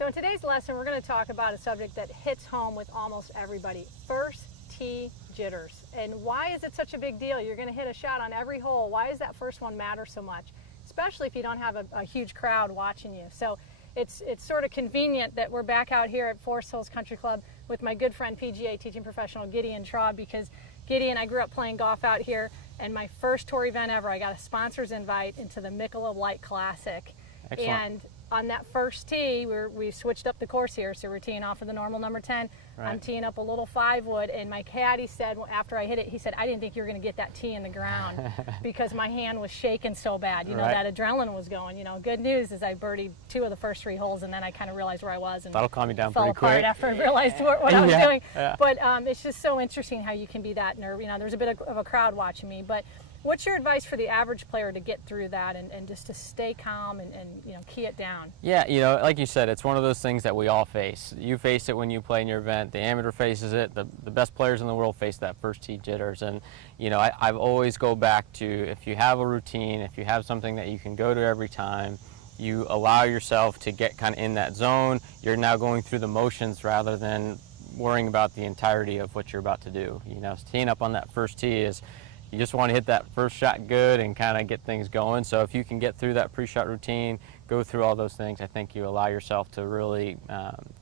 So in today's lesson, we're going to talk about a subject that hits home with almost everybody, first tee jitters. And why is it such a big deal? You're going to hit a shot on every hole. Why does that first one matter so much? Especially if you don't have a huge crowd watching you. So it's sort of convenient that we're back out here at Forest Hills Country Club with my good friend PGA teaching professional Gideon Traub, because Gideon, I grew up playing golf out here, and my first tour event ever, I got a sponsor's invite into the Michelob Light Classic. Excellent. And on that first tee, we switched up the course here, so we're teeing off of the normal number 10. Right. I'm teeing up a little 5-wood, and my caddy said, after I hit it, he said, I didn't think you were going to get that tee in the ground because my hand was shaking so bad. You know, right. That adrenaline was going. You know, good news is I birdied 2 of the first 3 holes, and then I kind of realized where I was. And that'll calm you down fell pretty apart quick. After I realized what I was doing. Yeah. But it's just so interesting how you can be that nervous. You know, there's a bit of a crowd watching me, but what's your advice for the average player to get through that and just to stay calm and you know, key it down? Yeah, you know, like you said, it's one of those things that we all face. You face it when you play in your event. The amateur faces it. The best players in the world face that first tee jitters. And, you know, I've always go back to, if you have a routine, if you have something that you can go to every time, you allow yourself to get kind of in that zone. You're now going through the motions rather than worrying about the entirety of what you're about to do. You know, teeing up on that first tee is, you just want to hit that first shot good and kind of get things going. So if you can get through that pre-shot routine, go through all those things, I think you allow yourself to really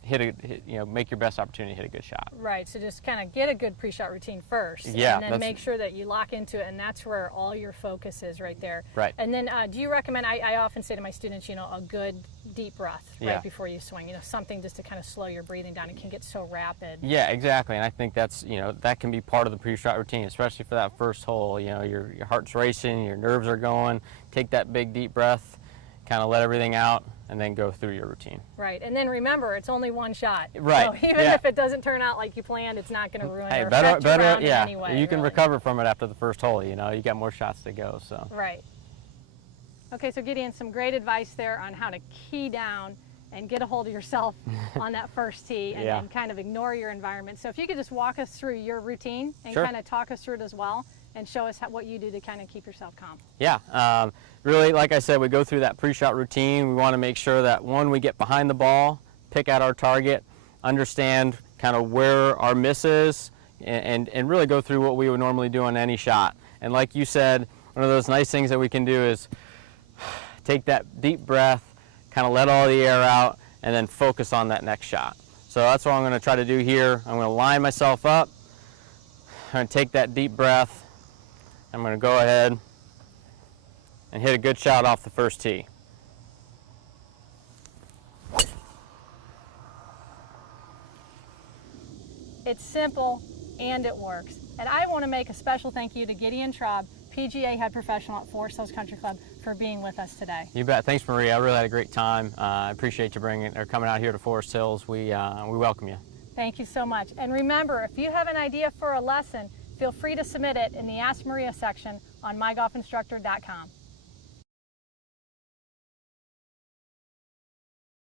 make your best opportunity to hit a good shot. Right, so just kind of get a good pre-shot routine first. Yeah, and then make sure that you lock into it, and that's where all your focus is right there. Right. And then do you recommend, I often say to my students, you know, a good deep breath right before you swing, you know, something just to kind of slow your breathing down. It can get so rapid. Yeah, exactly, and I think that's, you know, that can be part of the pre-shot routine, especially for that first hole. You know, your heart's racing, your nerves are going, take that big deep breath, kind of let everything out, and then go through your routine. Right, and then remember, it's only one shot. Right. So even if it doesn't turn out like you planned, it's not going to ruin or better, affect your round in any way. You can really recover from it after the first hole. You know, you got more shots to go. So. Right. Okay, so Gideon, some great advice there on how to key down and get a hold of yourself on that first tee and kind of ignore your environment. So if you could just walk us through your routine and kind of talk us through it as well, and show us what you do to kind of keep yourself calm. Yeah, really, like I said, we go through that pre-shot routine. We want to make sure that, one, we get behind the ball, pick out our target, understand kind of where our miss is, and really go through what we would normally do on any shot. And like you said, one of those nice things that we can do is take that deep breath, kind of let all the air out, and then focus on that next shot. So that's what I'm going to try to do here. I'm going to line myself up. I'm going to take that deep breath. I'm going to go ahead and hit a good shot off the first tee. It's simple and it works. And I want to make a special thank you to Gideon Traub, PGA head professional at Forest Hills Country Club, for being with us today. You bet. Thanks, Maria. I really had a great time. I appreciate you coming out here to Forest Hills. We welcome you. Thank you so much. And remember, if you have an idea for a lesson, feel free to submit it in the Ask Maria section on mygolfinstructor.com.